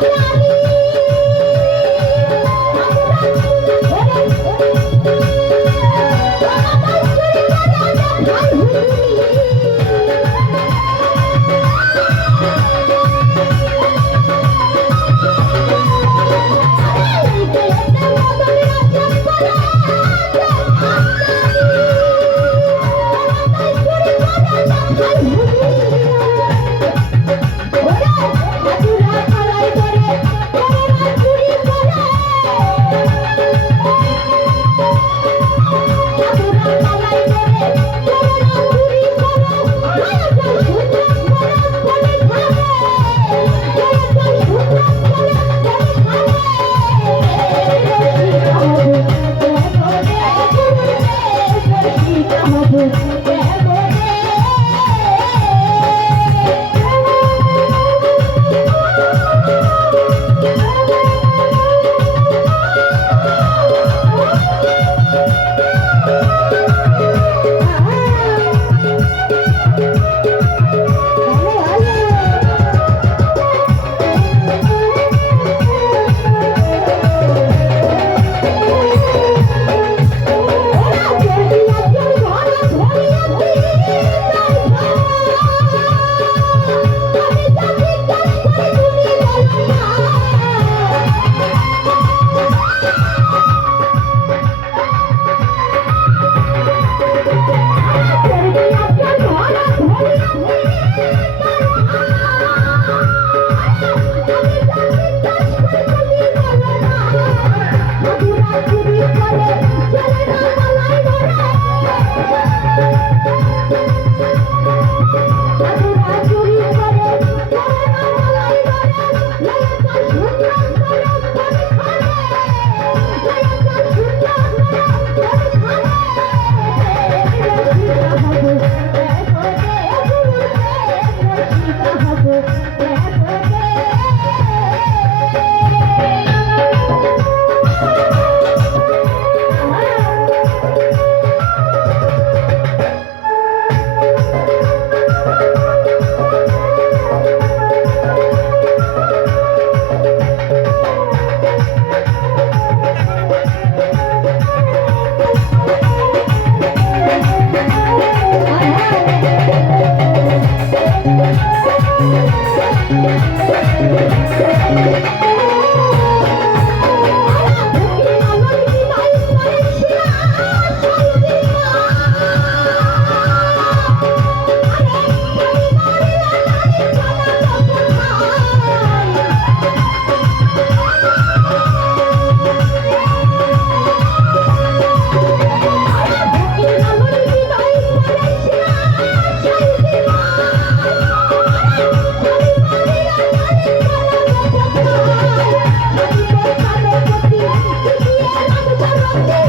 Yeah. Thank you. Oh! Yeah.